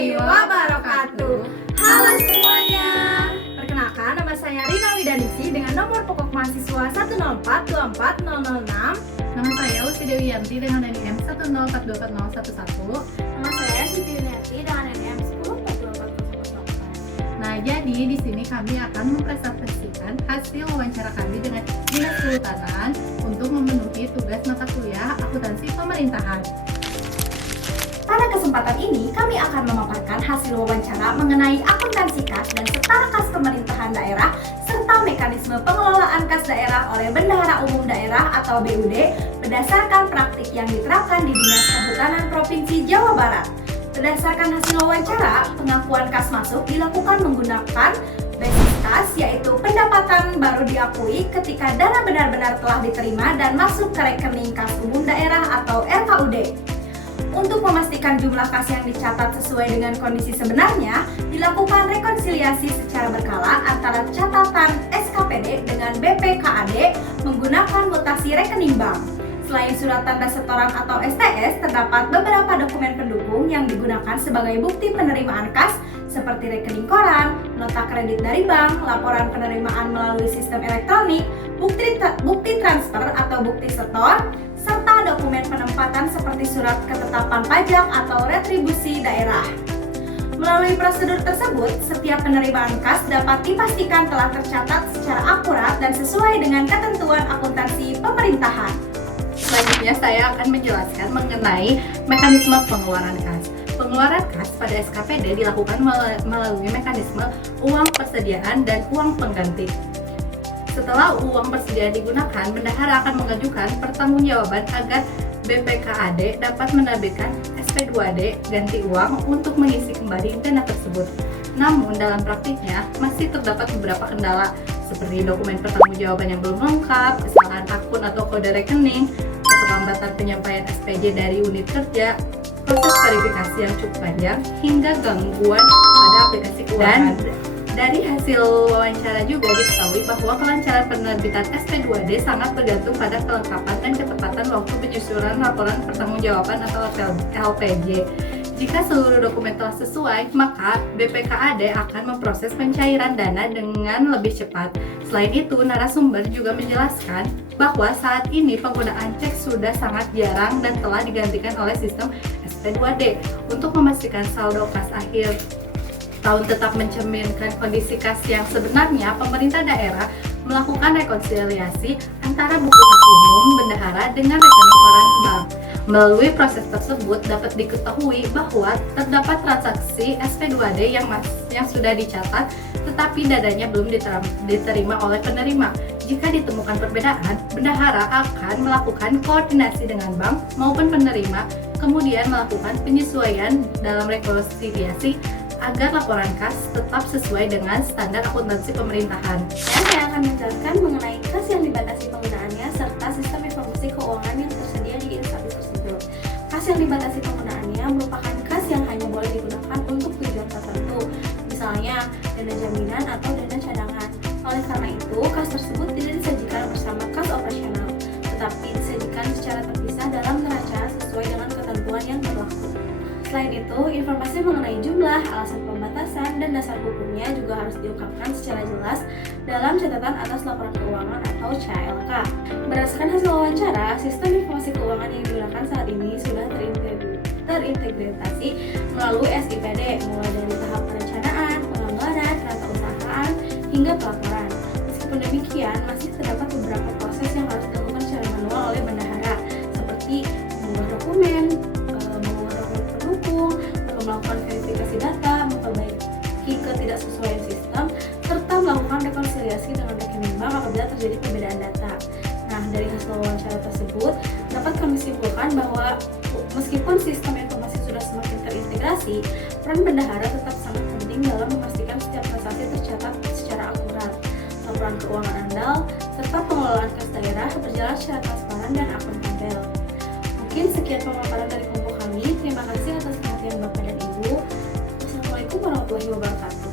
warahmatullahi wabarakatuh. Halo semuanya. Perkenalkan, nama saya Rina Widanisi dengan nomor pokok mahasiswa 104240006. Nama saya Lucy Dewiyanti dengan NIM 104240111. Nama saya Siti Yuniarti dengan NIM 104240011. Nah, jadi di sini kami akan mempresentasikan hasil wawancara kami dengan Dinas Kehutanan untuk memenuhi tugas mata kuliah akuntansi pemerintahan. Pada kesempatan ini, kami akan memaparkan hasil wawancara mengenai akuntansi kas dan setara kas pemerintahan daerah serta mekanisme pengelolaan kas daerah oleh Bendahara Umum Daerah atau BUD berdasarkan praktik yang diterapkan di Dinas Kehutanan Provinsi Jawa Barat. Berdasarkan hasil wawancara, pengakuan kas masuk dilakukan menggunakan basis kas, yaitu pendapatan baru diakui ketika dana benar-benar telah diterima dan masuk ke rekening kas umum daerah atau RKUD. Untuk memastikan jumlah kas yang dicatat sesuai dengan kondisi sebenarnya, dilakukan rekonsiliasi secara berkala antara catatan SKPD dengan BPKAD menggunakan mutasi rekening bank. Selain surat tanda setoran atau STS, terdapat beberapa dokumen pendukung yang digunakan sebagai bukti penerimaan kas seperti rekening koran, nota kredit dari bank, laporan penerimaan melalui sistem elektronik, bukti transfer atau bukti setor, serta dokumen penempatan seperti surat ketetapan pajak atau retribusi daerah. Melalui prosedur tersebut, setiap penerimaan kas dapat dipastikan telah tercatat secara akurat dan sesuai dengan ketentuan akuntansi pemerintahan. Selanjutnya saya akan menjelaskan mengenai mekanisme pengeluaran kas. Pengeluaran kas pada SKPD dilakukan melalui mekanisme uang persediaan dan uang pengganti. Setelah uang persediaan digunakan, bendahara akan mengajukan pertanggungjawaban agar BPKAD dapat menerbitkan SP2D ganti uang untuk mengisi kembali dana tersebut. Namun dalam praktiknya masih terdapat beberapa kendala seperti dokumen pertanggungjawaban yang belum lengkap, kesalahan akun atau kode rekening, keterlambatan penyampaian SPJ dari unit kerja, proses verifikasi yang cukup panjang, hingga gangguan pada aplikasi keuangan. Dari hasil wawancara juga diketahui bahwa kelancaran penerbitan SP2D sangat bergantung pada kelengkapan dan ketepatan waktu penyusunan laporan pertanggungjawaban atau LPJ. Jika seluruh dokumen telah sesuai, maka BPKAD akan memproses pencairan dana dengan lebih cepat. Selain itu, narasumber juga menjelaskan bahwa saat ini penggunaan cek sudah sangat jarang dan telah digantikan oleh sistem SP2D. Untuk memastikan saldo kas akhir tahun tetap mencerminkan kondisi kas yang sebenarnya, pemerintah daerah melakukan rekonsiliasi antara buku kas umum bendahara dengan rekening koran bank. Melalui proses tersebut dapat diketahui bahwa terdapat transaksi SP2D yang sudah dicatat tetapi dananya belum diterima oleh penerima. Jika ditemukan perbedaan, bendahara akan melakukan koordinasi dengan bank maupun penerima, kemudian melakukan penyesuaian dalam rekonsiliasi agar laporan kas tetap sesuai dengan standar akuntansi pemerintahan. Dan saya akan menjelaskan mengenai kas yang dibatasi penggunaannya serta sistem informasi keuangan yang tersedia di instansi tersebut. Kas yang dibatasi penggunaannya merupakan kas yang hanya boleh digunakan untuk tujuan tertentu, misalnya dana jaminan atau dana cadangan. Oleh karena itu, kas tersebut tidak disajikan bersama kas operasional, tetapi disajikan secara terpisah dalam neraca sesuai dengan ketentuan yang berlaku. Selain itu, informasi mengenai jumlah, alasan pembatasan, dan dasar hukumnya juga harus diungkapkan secara jelas dalam catatan atas laporan keuangan atau CALK. Berdasarkan hasil wawancara, sistem informasi keuangan yang digunakan saat ini sudah terintegrasi melalui SIPD, mulai dari tahap perencanaan, penganggaran, tata usahaan, hingga pelaporan. Meskipun demikian, masih terdapat beberapa proses yang harus dilakukan secara manual oleh bendahara, seperti mengunggah dokumen, melakukan verifikasi data, memperbaiki ketidaksesuaian sistem, serta melakukan rekonsiliasi dengan rekening bank apabila terjadi perbedaan data. Nah, dari hasil wawancara tersebut, dapat kami simpulkan bahwa meskipun sistem informasi sudah semakin terintegrasi, peran bendahara tetap sangat penting dalam memastikan setiap transaksi tercatat secara akurat, laporan keuangan andal, serta pengelolaan kas daerah berjalan secara transparan dan akuntabel. Mungkin sekian pemaparan dari kelompok kami. Terima kasih atas perhatian Bapak dan Ibu. Wassalamualaikum warahmatullahi wabarakatuh.